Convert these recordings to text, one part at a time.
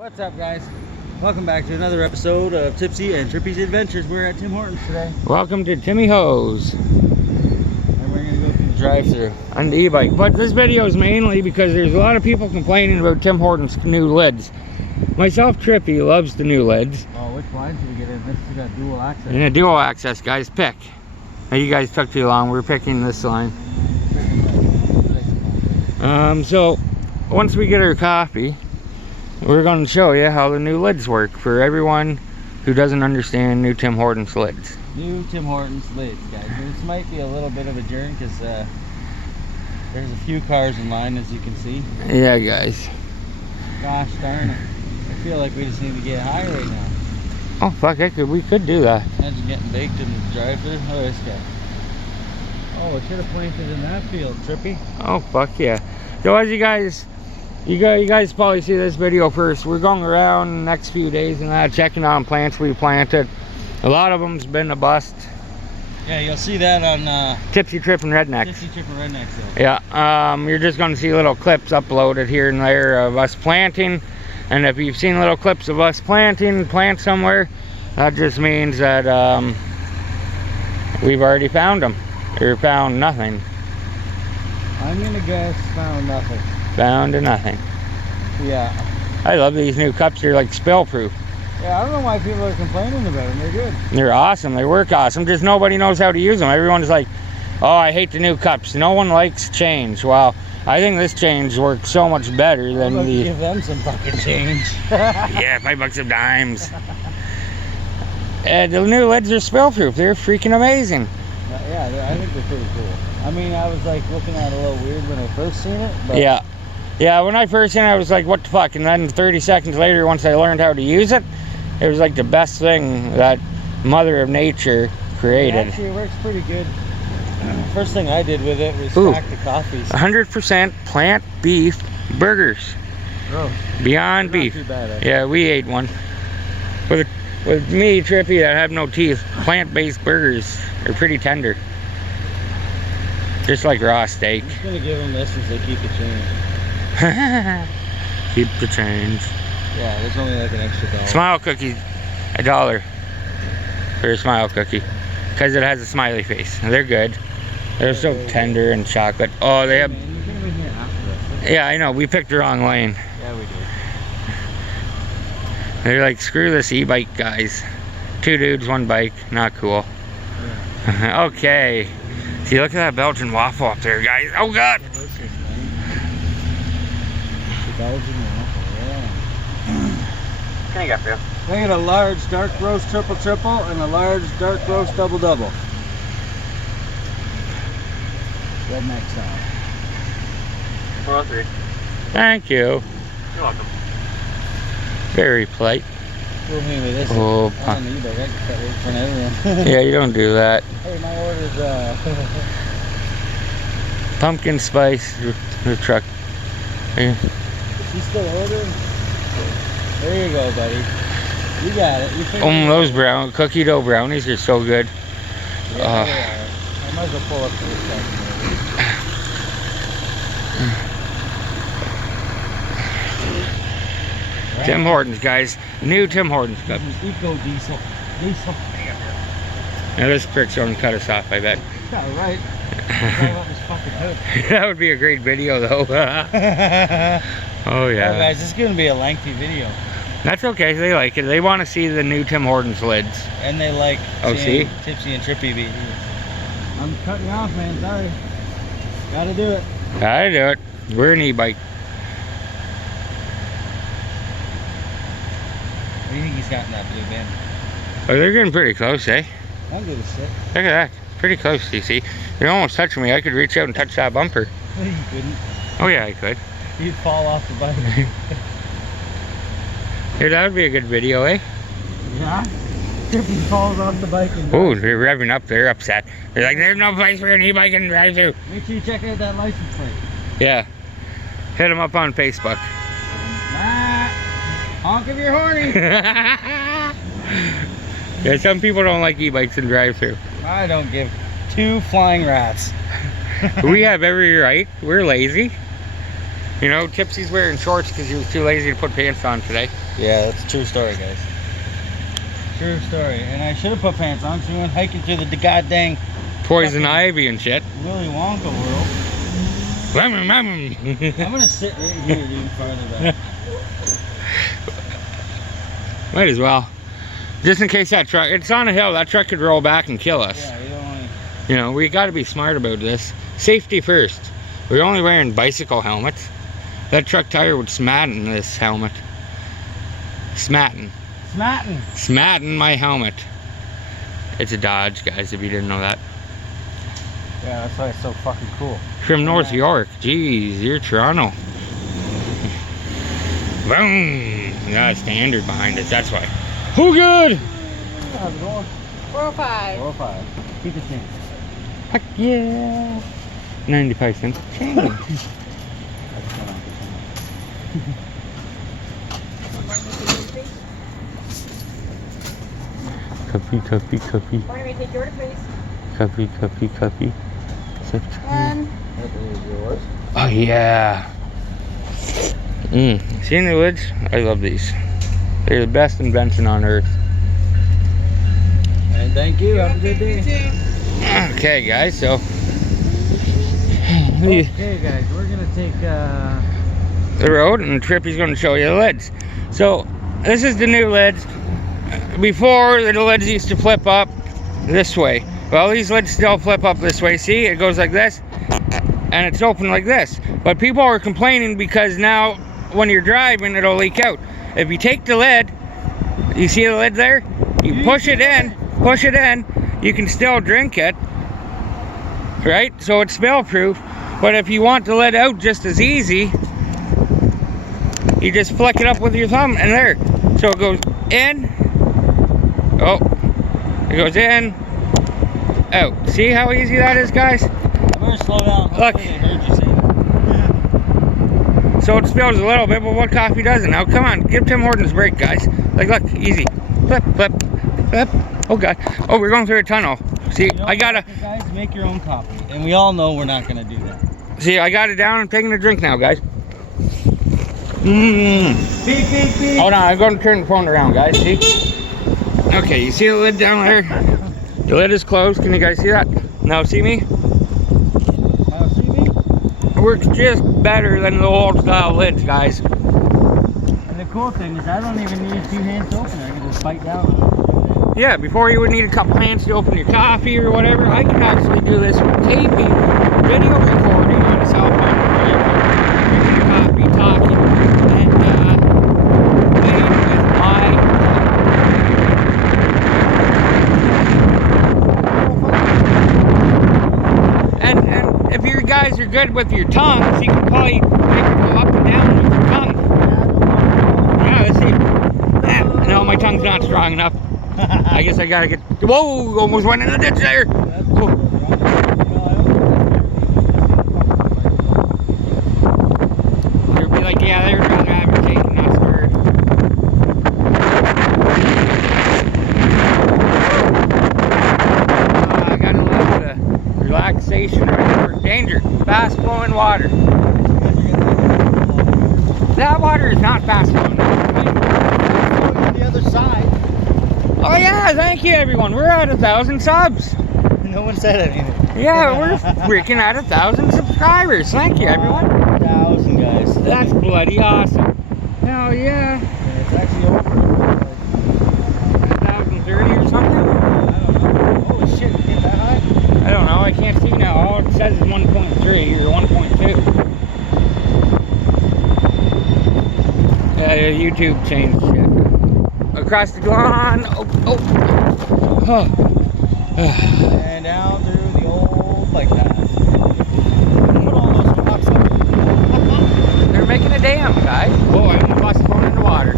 What's up, guys? Welcome back to another episode of Tipsy and Trippy's Adventures. We're at Tim Hortons today. Welcome to Timmy Ho's. And we're going to go through the drive-thru On the e-bike. But this video is mainly because there's a lot of people complaining about Tim Hortons' new lids. Myself, Trippy, loves the new lids. Oh, which line should we get in? This has got dual access. And a dual access, guys. Pick. Now, you guys took too long. We're picking this line. So, once we get our coffee, we're going to show you how the new lids work for everyone who doesn't understand new Tim Hortons lids. New Tim Hortons lids, guys. This might be a little bit of a journey because there's a few cars in line, as you can see. Yeah, guys. Gosh darn it. I feel like we just need to get high right now. Oh, fuck, we could do that. Imagine getting baked in the drive-thru. Oh, this guy. Oh, I should have planted in that field, Trippy. Oh, fuck yeah. So as you guys probably see this video first, we're going around the next few days and checking on plants we planted. A lot of them's been a bust. Yeah, you'll see that on Tipsy Trip and Rednecks. Tipsy Trip and Rednecks. Yeah, you're just going to see little clips uploaded here and there of us planting. And if you've seen little clips of us planting plants somewhere, that just means that we've already found them. Or found nothing. I'm gonna guess found nothing. Found to nothing. Yeah. I love these new cups. They're like spill proof. Yeah, I don't know why people are complaining about them. They're good. They're awesome. They work awesome. Just nobody knows how to use them. Everyone's like, oh, I hate the new cups. No one likes change. Well, I think this change works so much better than the... Give them some fucking change. Yeah, $5 of dimes. The new lids are spill proof. They're freaking amazing. Yeah, I think they're pretty cool. I mean, I was like looking at it a little weird when I first seen it. But Yeah, when I first seen it, I was like, what the fuck? And then 30 seconds later, once I learned how to use it, it was like the best thing that Mother of Nature created. Actually, it works pretty good. First thing I did with it was stack the coffees. 100% plant beef burgers. Gross. Beyond beef. Too bad, yeah, we ate one. With me, Trippy, that have no teeth, plant-based burgers are pretty tender. Just like raw steak. I'm just gonna give them this as they keep the change. Keep the change. Yeah, there's only like an extra $1. Smile cookie, $1 for a smile cookie, because it has a smiley face. They're good. They're so tender and chocolate. Oh, they have. Yeah, I know. We picked the wrong lane. Yeah, we did. They're like, screw this e-bike, guys. 2 dudes, 1 bike. Not cool. Yeah. Okay. See, look at that Belgian waffle up there, guys. Oh, God. Delicious, man. The Belgian waffle, yeah. Can I get for you? They got a large dark roast triple and a large dark roast double. Redneck style. 403. Thank you. You're welcome. Very polite. Fool me with this. Oh, on the e-bike. I can cut right in front of everyone. Yeah, you don't do that. Hey, my order's pumpkin spice the truck. Here. Is he still ordering? There you go, buddy. You got it. You Those cookie dough brownies are so good. Yeah, they are. I might as well pull up to this second. Tim Hortons, guys. New Tim Hortons cup. Eco diesel. Now this prick's gonna cut us off, I bet. Yeah, right. That would be a great video, though. Oh, yeah. Oh, guys, this is going to be a lengthy video. That's okay. They like it. They want to see the new Tim Hortons lids. And they like see? Tipsy and Trippy videos. I'm cutting you off, man. Sorry. Gotta do it. Gotta do it. We're an e-bike. What do you think he's got in that blue bin? Oh, they're getting pretty close, eh? I'm good as shit. Look at that. Pretty close, you see. They're almost touching me. I could reach out and touch that bumper. No, you couldn't. Oh, yeah, I could. You'd fall off the bike. Here, that would be a good video, eh? Yeah. Trippy falls off the bike and... Oh, they're revving up. They're upset. They're like, there's no place for an e-bike in drive-thru. Make sure you check out that license plate. Yeah. Hit them up on Facebook. Honk if you're horny. Yeah, some people don't like e-bikes in drive-thru. I don't give 2 flying rats. We have every right. We're lazy. You know, Tipsy's wearing shorts because he was too lazy to put pants on today. Yeah, that's a true story, guys. True story. And I should have put pants on, so we went hiking through the goddamn Poison ivy and shit. Willy Wonka world. I'm gonna sit right here, dude, farther back. Might as well. Just in case that truck, it's on a hill, that truck could roll back and kill us. Yeah, you don't want You know, we gotta be smart about this. Safety first. We're only wearing bicycle helmets. That truck tire would smatten this helmet. Smatten my helmet. It's a Dodge, guys, if you didn't know that. Yeah, that's why it's so fucking cool. From North York. Jeez, you're Toronto. Boom! Got a standard behind us, that's why. Who good? How's it going? 405. 405. Keep it in. Heck yeah! 95 cents. Change. Coffee. Want me to take your order, please? Coffee. One. That is yours. Oh yeah. Seeing the lids? I love these. They're the best invention on earth. And thank you. Have a good day. Okay, guys. So. Okay, guys. We're gonna take the road, and Trippy's going to show you the lids. So this is the new lids. Before, the lids used to flip up this way. Well, these lids still flip up this way. See, it goes like this, and it's open like this. But people are complaining because now when you're driving, it'll leak out. If you take the lid, you see the lid there? You push it in, you can still drink it, right? So it's spill proof. But if you want the lid out just as easy, you just flick it up with your thumb, and there. So it goes in, it goes in, out. See how easy that is, guys? I'm gonna slow down. Look. Hopefully they heard you say that. So it spills a little bit, but what coffee doesn't? Now, come on, give Tim Hortons a break, guys. Like, look, easy. Flip. Oh, God. Oh, we're going through a tunnel. See, You know I gotta... what, guys, make your own coffee. And we all know we're not gonna do that. See, I got it down. I'm taking a drink now, guys. Beep. Hold on, I'm going to turn the phone around, guys. See? Okay, you see the lid down there? The lid is closed. Can you guys see that? Now, see me? It works just better than the old style lids, guys. And the cool thing is I don't even need 2 hands to open it. I can just bite down on it. Yeah, before you would need a couple hands to open your coffee or whatever, I can actually do this with taping, video recording on a cell phone, drinking your coffee, talking, and playing with my... And if you guys are good with your tongues, you can probably make it go up and down with your tongue. Yeah, let's see. No, my tongue's not strong enough. I guess I gotta get... Whoa! Almost went in the ditch there! Oh. You'll be like, yeah, they're drunk driving, taking that spur. I gotta love the relaxation right here. Danger. Fast flowing water. That water is not fast flowing. On the other side. Oh yeah, thank you everyone. We're at 1,000 subs. No one said anything. Yeah, we're freaking at 1,000 subscribers. Thank you everyone. 1,000 guys. That's bloody awesome. Hell yeah. And it's actually over. 1,030 or something? I don't know. Holy shit, it came that high? I don't know, I can't see now. All it says is 1.3 or 1.2. YouTube changed shit. Across the lawn. Oh. And down through the old bike path. Put all those trucks up. They're making a dam, guys. Oh, I almost lost the phone in the water.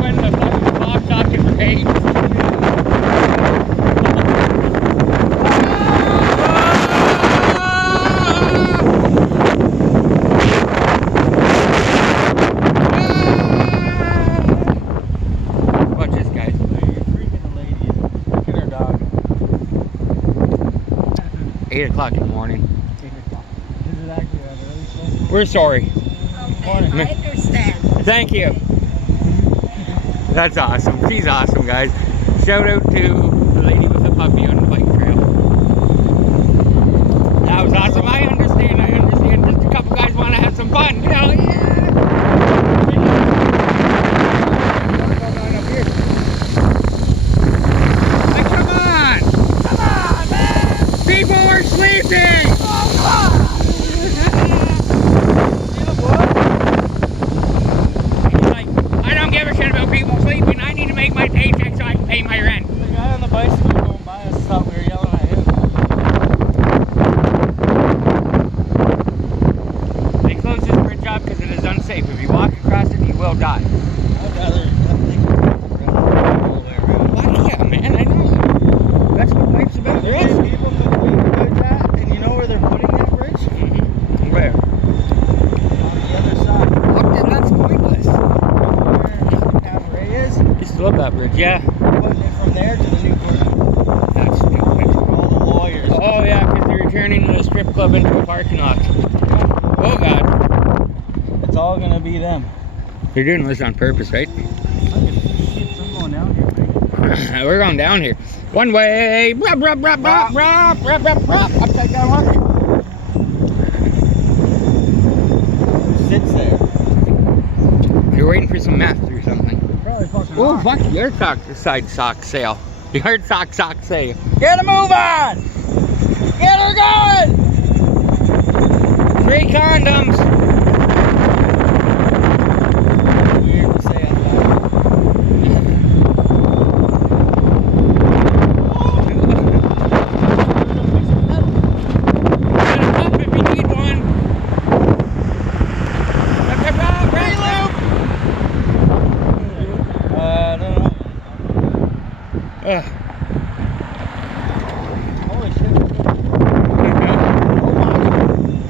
When the fucking Bob talking for eight. 8 o'clock in the morning. 8 o'clock. Is it actually early still? We're sorry. Okay, I understand. Thank you. That's awesome. She's awesome, guys. Shout out to the lady with the puppy on the bike trail. That was awesome. I understand. Just a couple guys want to have some fun. You know, yeah. Like, come on, man. People are sleeping. He's like, I don't give a shit about people sleeping. I need to make my paycheck so I can pay my rent. The guy on the bicycle going by us thought we were yelling at him. They closed this bridge up because it is unsafe. If you walk across it, you will die. I'd rather all the way around. Fuck yeah, man. I know. That's what life's about. There is people complaining about that, and you know where they're putting that bridge? Where? On the other side. Fuck that, that's pointless. Where the cabaret is, Used to love that bridge, yeah. putting it from there to the new Horton. That's stupid. All the lawyers. Oh yeah, because they're turning the strip club into a parking lot. Oh god. It's all gonna be them. You're doing this on purpose, right? Shit, I'm going down here, man. We're going down here. One way. Brap, brap, brap, brap, brap, brap, brap, brap. Upside down walk. Sits there. You're waiting for some meth or something. Probably fucking Oh, rock. fuck, your side sock sale. Your sock sale. Get a move on! Get her going! 3 condoms. Weird to say out loud. Get a cup if you need one. I don't know. Ugh. Holy shit.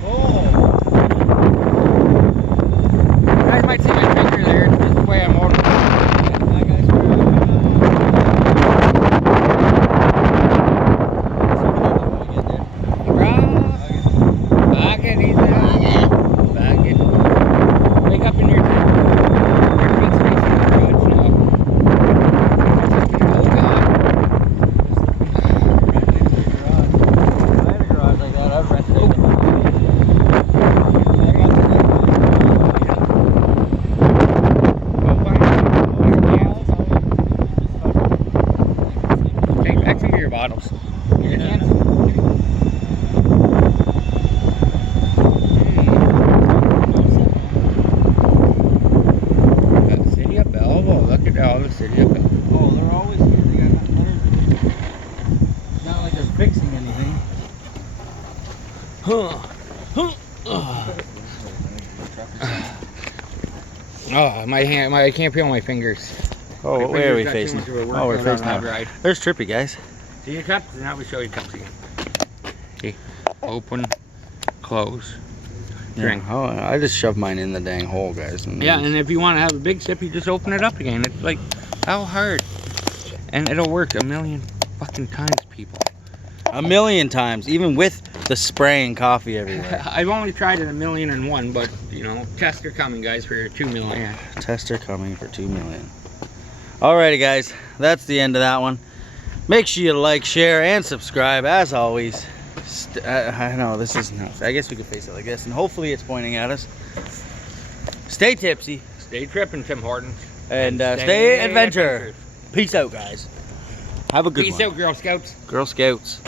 Oh. You guys might see my finger there. It's just the way I'm holding it. That guy's really Back it, he's there. Back it. Wake up in your feet facing the garage now. Oh god. Take back some of your bottles. Your cans. City of Belleville. Look at all the City of Belleville. Oh, they're always here. They got letters. It's not like they're fixing anything. Oh, my hand, I can't feel my fingers. Oh, My where are we fingers got too facing? much of a Oh, we're workout on facing that that. ride. There's Trippy, guys. See your cups? Now we show you cups again. Okay, open, close, drink. Oh, I just shoved mine in the dang hole, guys. Yeah, and if you want to have a big sip, you just open it up again. It's like, how hard? And it'll work a million fucking times, people. A million times, even with the spraying coffee everywhere. I've only tried it 1,000,001, but, you know, tests are coming, guys, for 2 million. Tester coming for 2 million. Alrighty, guys, that's the end of that one. Make sure you like, share, and subscribe, as always. I know, this isn't... I guess we could face it like this, and hopefully it's pointing at us. Stay tipsy. Stay tripping, Tim Hortons. And stay adventure. adventurous. Peace out, guys. Have a good Peace one. out, Girl Scouts. Girl Scouts.